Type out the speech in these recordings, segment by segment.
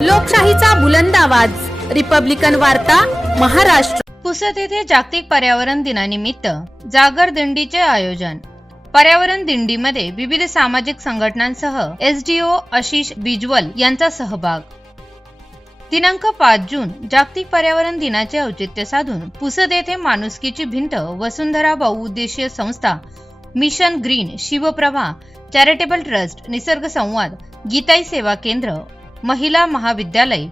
लोकशाहीचा बुलंद आवाज. रिपब्लिकन वार्ता महाराष्ट्र. पुसद येथे जागतिक पर्यावरण दिनानिमित्त जागर दिंडीचे आयोजन. पर्यावरण दिंडीमध्ये विविध सामाजिक संघटनांसह एसडीओ आशिष बिजवल यांचा सहभाग. दिनांक पाच जून जागतिक पर्यावरण दिनाचे औचित्य साधून पुसद येथे माणुसकीची भिंत वसुंधरा बहुउद्देशीय संस्था mission green Shivprabha charitable trust निसर्ग संवाद गीताई सेवा केंद्र महिला महाविद्यालय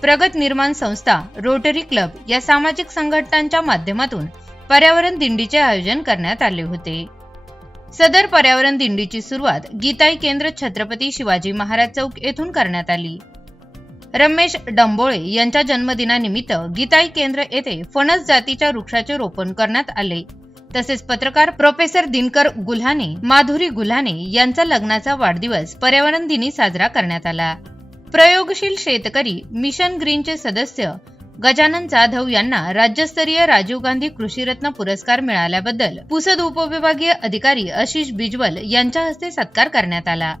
प्रगत निर्माण संस्था रोटरी क्लब या सामाजिक संघटनांच्या माध्यमातून पर्यावरण दिंडीचे आयोजन करण्यात आले होते. सदर पर्यावरण दिंडीची सुरुवात गीताई केंद्र छत्रपती शिवाजी महाराज चौक येथून करण्यात आली. रमेश डंबोळे यांच्या जन्मदिनानिमित्त गीताई केंद्र येथे फणस जातीच्या वृक्षाचे रोपण करण्यात आले. तसेच पत्रकार प्रोफेसर दिनकर गुल्हाने माधुरी गुल्हाने यांचा लग्नाचा वाढदिवस पर्यावरण दिनी साजरा करण्यात आला. प्रयोगशील शेतकरी मिशन ग्रीनचे सदस्य गजानन जाधव यांना राज्यस्तरीय राजीव गांधी कृषीरत्न पुरस्कार मिळाल्याबद्दल पुसद उपविभागीय अधिकारी आशिष बिजवल यांच्या हस्ते सत्कार करण्यात आला.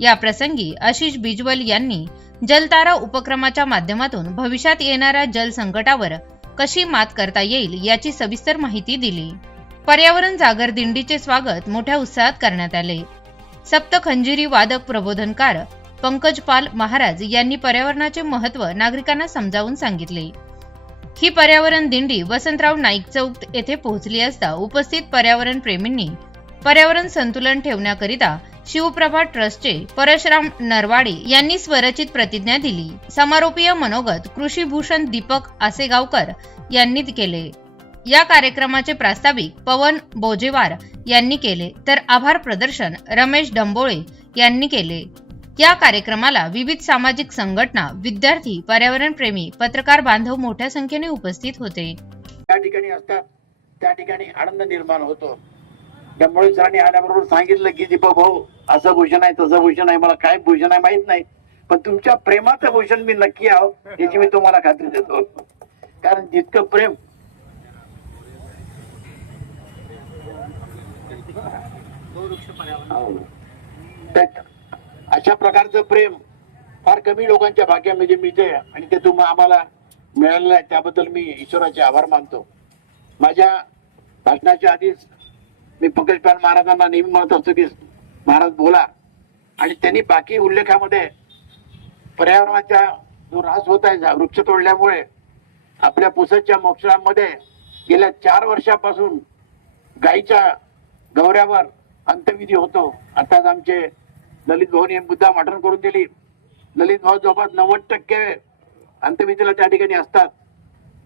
या प्रसंगी आशिष बिजवल यांनी जलतारा उपक्रमाच्या माध्यमातून भविष्यात येणाऱ्या जल संकटावर कशी मात करता येईल याची सविस्तर माहिती दिली. पर्यावरण जागर दिंडीचे स्वागत मोठ्या उत्साहात करण्यात आले. सप्त खंजिरी वादक प्रबोधनकार पंकज पाल महाराज यांनी पर्यावरणाचे महत्त्व नागरिकांना समजावून सांगितले. ही पर्यावरण दिंडी वसंतराव नाईक चौक येथे पोहोचली असता उपस्थित पर्यावरण प्रेमींनी पर्यावरण संतुलन ठेवण्याकरिता शिवप्रभा ट्रस्टचे परशुराम नरवाडे यांनी स्वरचित प्रतिज्ञा दिली. समारोपीय मनोगत कृषीभूषण दीपक आसेगावकर यांनी केले. या कार्यक्रमाचे प्रास्ताविक पवन बोजेवार यांनी केले. तर आभार प्रदर्शन रमेश डंबोळे यांनी केले. या कार्यक्रमाला विविध सामाजिक संघटना विद्यार्थी पर्यावरण प्रेमी पत्रकार बांधव मोठ्या संख्येने उपस्थित होते. त्या ठिकाणी असतात त्या ठिकाणी आनंद निर्माण होतो. त्यामुळे सरांनी आल्याबरोबर सांगितलं की दीपा भाऊ असं भूषण आहे तसं भूषण आहे मला काय भूषण आहे माहीत नाही. पण तुमच्या प्रेमाचं भूषण मी नक्की आहो याची मी तुम्हाला खात्री देतो. कारण जितकं प्रेम हो. अशा प्रकारचं प्रेम फार कमी लोकांच्या भाग्यामध्ये म्हणजे मिळते आणि ते तुम्हाला आम्हाला मिळालेलं आहे त्याबद्दल मी ईश्वराचे आभार मानतो. माझ्या भाषणाच्या आधीच मी पंकज पाल महाराजांना नेहमी म्हणत असतो की महाराज बोला. आणि त्यांनी बाकी उल्लेखामध्ये पर्यावरणाचा जो ऱ्हास होत आहे वृक्ष तोडल्यामुळे आपल्या पुसदच्या मोक्षामध्ये गेल्या चार वर्षापासून गायीच्या गौऱ्यावर अंत्यविधी होतो. आताच आमचे ललित भाऊनी मुद्दाम आठवण करून दिली. ललित भाऊ जवळपास नव्वद टक्के अंत्यविधीला त्या ठिकाणी असतात.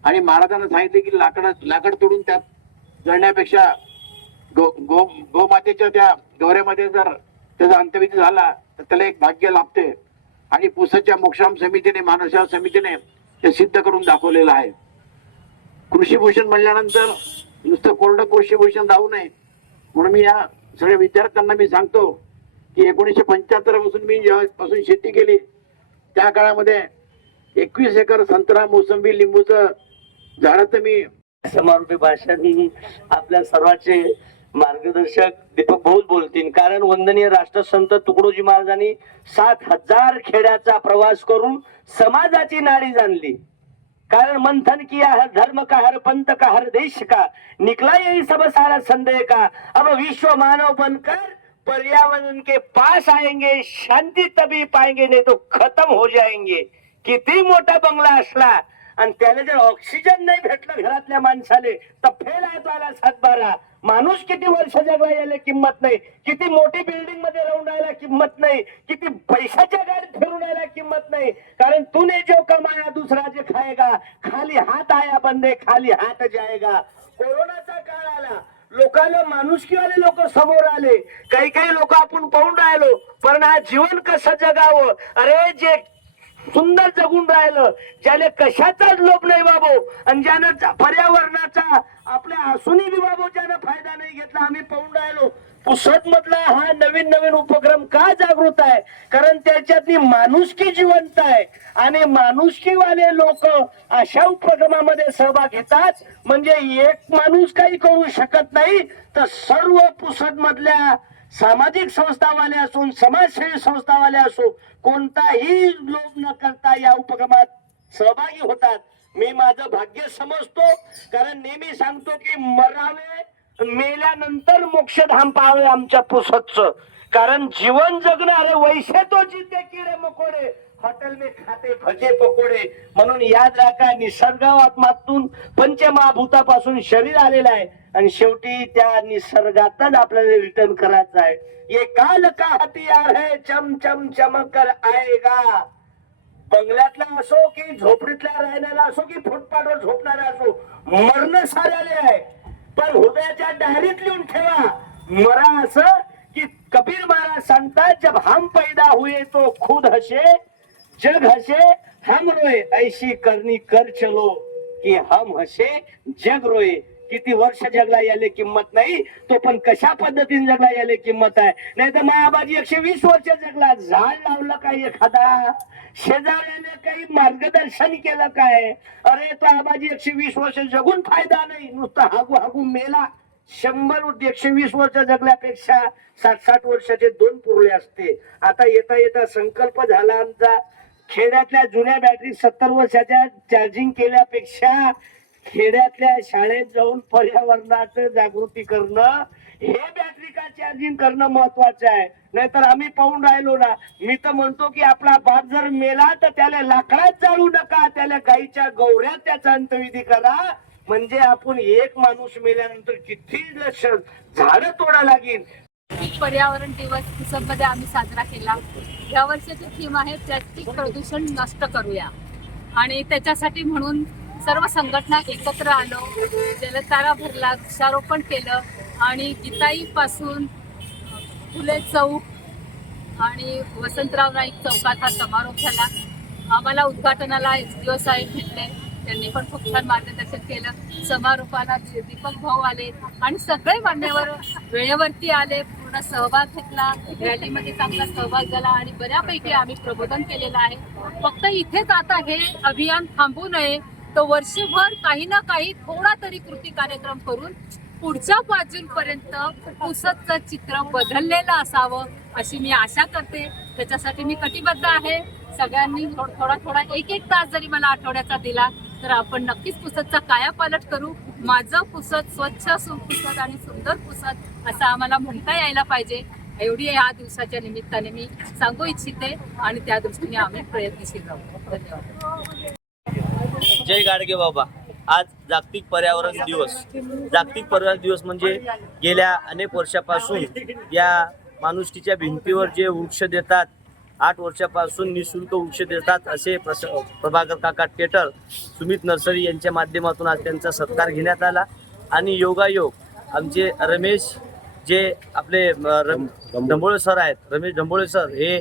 आणि महाराजांना सांगितले की लाकड लाकड तोडून त्यात जळण्यापेक्षा गो गो गोमातेच्या त्या गौऱ्यामध्ये जर त्याचा अंत्यविधी झाला तर त्याला एक भाग्य लाभते. आणि पुसच्या मोक्षाम समितीने मानवसेवा समितीने ते सिद्ध करून दाखवलेलं आहे. कृषीभूषण म्हणल्यानंतर नुसतं कोरडं कृषीभूषण राहू नये म्हणून मी या सगळ्या विद्यार्थ्यांना मी सांगतो की एकोणीसशे पंच्याहत्तरपासून मी जेव्हापासून शेती केली. त्या काळामध्ये एकवीस एकर संत्रा मोसंबी लिंबूचं झाडाचं मी समारोपी भाषण आपल्या सर्वांचे मार्गदर्शक दीपक भाऊच बोलतील. कारण वंदनीय राष्ट्रसंत तुकडोजी महाराजांनी सात हजार खेड्याचा प्रवास करून समाजाची नाडी जाणली. कारण मंथन किया हर धर्म का हर पंथ का हर देश का निकला यही सब सारा संदेह का अब विश्व मानव बनकर पर्यावरण के पास आएंगे शांति तभी पाएंगे नहीं तो खत्म हो जाएंगे। किती मोठा बंगला असला। आणि त्याला जर ऑक्सिजन नाही भेटलं घरातल्या माणसाले तर फेल आहे आला सातबारा. माणूस किती वर्ष जगला यायला किंमत नाही. किती मोठी बिल्डिंगमध्ये राहून राहायला किंमत नाही. किती पैशाच्या गाडीत फिरून राहायला किंमत नाही. कारण तूने जो कमाया दूसरा जे खायगा खाली हात आया बंदे खाली हात जायगा. कोरोनाचा काळ आला. लोकांना माणुसकीवाले लोक समोर आले. काही काही लोक आपण पाहून राहिलो. पण हा जीवन कसं जगावं? अरे जे सुंदर जगून राहिलं ज्याने कशाचाच लोभ नाही बाबो आणि ज्यानं पर्यावरणाचा आपल्या असूनही बी बाबो ज्यानं फायदा नाही घेतला आम्ही पाहून राहिलो. पुसद मधला हा नवीन नवीन उपक्रम का जागृत आहे? कारण त्याच्यातली माणुसकी जिवंत आहे. आणि माणुसकीवाले लोक अशा उपक्रमामध्ये सहभाग घेतात. म्हणजे एक माणूस काही करू शकत नाही तर सर्व पुसद मधल्या सामाजिक संस्थावाले असून समाजसेवी संस्थावाले असो कोणताही लोभ न करता या उपक्रमात सहभागी होतात. मी माझं भाग्य समजतो कारण नेहमी सांगतो की मरावे मेल्यानंतर मोक्षधाम पाहावे आमच्या पुसतच. कारण जीवन जगणारे वैसे तो जिते किडे मकोडे. हॉटेल में खाते भजे पकोडे. म्हणून याद राखा निसर्गात्मातून पंचमहाभूतापासून शरीर आलेलं आहे. आणि शेवटी त्या निसर्गातच आपल्याला रिटर्न करायचं आहे. ये काल का हाती है चम चम चमक कर आएगा. बंगल्यातला असो की झोपडीतला राहणारा असो की फुटपाथवर झोपणारा असो मरण साऱ्याले आहे. पण हृदयाच्या डायरीत लिहून ठेवा. मरा असं की कबीर महाराज सांगतात जब हम पैदा हुए तो खुद हसे जग हसे हम रोए ऐशी करनी कर चलो की हम हसे जग रोए. किती वर्ष जगला याले किंमत नाही तो पण कशा पद्धतीने जगला याले किंमत आहे? नाही तर महाबाजी एकशे वीस वर्ष जगला झाड लावलं काय एखादा? शेजाऱ्याने काही मार्गदर्शन केलं काय? अरे तो आबाजी एकशे वीस वर्ष जगून फायदा नाही. नुसतं हागू हागू मेला. शंभर एकशे वीस वर्ष जगल्यापेक्षा साठ साठ वर्षाचे दोन पुरले असते. आता येता येता संकल्प झाला आमचा. खेड्यातल्या जुन्या बॅटरी सत्तर वर्षाच्या चार्जिंग केल्यापेक्षा खेड्यातल्या शाळेत जाऊन पर्यावरणाचं जागृती करणं हे बॅटरी का चार्जिंग करणं महत्वाचं आहे. नाहीतर आम्ही पाहून राहिलो ना मी तर म्हणतो की आपला बाप जर मेला तर त्याला लाकडात जाळू नका त्याला गाईच्या गौऱ्यात त्याचा अंतविधी करा. म्हणजे आपण एक माणूस मेल्यानंतर किती लक्ष झाड तोडा लागेल. पर्यावरण दिवस पुसदमध्ये आम्ही साजरा केला. या वर्षाची थीम आहे प्लॅस्टिक प्रदूषण नष्ट करूया. आणि त्याच्यासाठी म्हणून सर्व संघटना एकत्र आलो जलतारा भरला वृक्षारोपण केलं आणि गीताईपासून फुले चौक आणि वसंतराव नाईक चौकात हा समारोप झाला. आम्हाला उद्घाटनाला एस डी ओ साहेब भेटले. त्यांनी पण खूप छान मार्गदर्शन केलं. समारोपाला दीपक भाऊ आले आणि सगळे मान्यवर वेळेवरती आले पूर्ण सहभाग घेतला. रॅलीमध्ये चांगला सहभाग झाला आणि बऱ्यापैकी आम्ही प्रबोधन केलेलं आहे. फक्त इथेच आता हे अभियान थांबू नये तर वर्षभर काही ना काही थोडा तरी कृती कार्यक्रम करून पुढच्या पाच जून पर्यंत पुसदचं चित्र बदललेलं असावं अशी मी आशा करते. त्याच्यासाठी मी कटिबद्ध आहे. सगळ्यांनी थोडा थोडा एक एक तास जरी मला आठवड्याचा दिला तर आपण नक्कीच पुसदचा कायापालट करू. माझं पुसद स्वच्छ सुपुसद आणि सुंदर पुसद असं आम्हाला म्हणता यायला पाहिजे. एवढी या दिवसाच्या निमित्ताने मी सांगू इच्छिते आणि त्या दृष्टीने आम्ही प्रयत्नशील राहू. धन्यवाद. जय गाडगे बाबा. आज जागतिक पर्यावरण दिवस. जागतिक पर्यावरण दिवस म्हणजे गेल्या अनेक वर्षापासून या माणुसकीच्या भिंतीवर जे वृक्ष देतात आठ वर्षापासून निशुल्क वृक्ष देतात असे प्रस प्रभाकर काका टेटर सुमित नर्सरी यांच्या माध्यमातून आज त्यांचा सत्कार घेण्यात आला. आणि योगायोग आमचे रमेश जे आपले ढंबोळे सर आहेत. रमेश ढंबोळे सर हे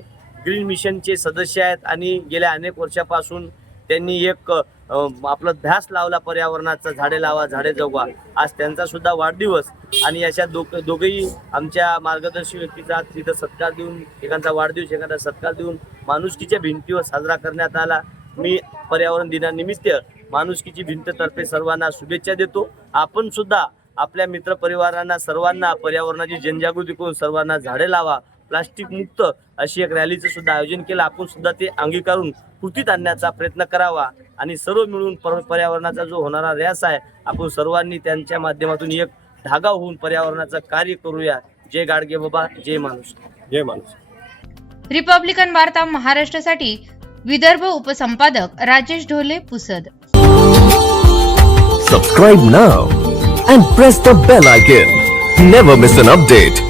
ग्रीन मिशनचे सदस्य आहेत. आणि गेल्या अनेक वर्षापासून त्यांनी एक आपला ध्यास लावला पर्यावरणाचा झाडे लावा झाडे जगवा. आज त्यांचा सुद्धा वाढदिवस. आणि अशा दोघ दोघेही आमच्या मार्गदर्शी व्यक्तीचा तिथं सत्कार देऊन एखादा वाढदिवस एखादा सत्कार देऊन माणुसकीच्या भिंतीवर साजरा करण्यात आला. मी पर्यावरण दिनानिमित्त माणुसकीची भिंततर्फे सर्वांना शुभेच्छा देतो. आपण सुद्धा आपल्या मित्र परिवारांना सर्वांना पर्यावरणाची जनजागृती करून सर्वांना झाडे लावा. प्लास्टिक मुक्त अशी एक रॅलीचं सुद्धा आयोजन केलं. आपण सुद्धा ते अंगीकारून कृतीत आणण्याचा प्रयत्न करावा आणि सर्व मिळून पर पर्यावरणाचा जो होणारा रॅस आहे आपण सर्वांनी त्यांच्या माध्यमातून एक धागा होऊन पर्यावरणाचं कार्य करूया. जय गाडगे बाबा जय माणूस. जय माणूस. रिपब्लिकन वार्ता महाराष्ट्रासाठी विदर्भ उपसंपादक Rajesh Dhole Pusad. Subscribe now and press the bell icon. Never miss an update.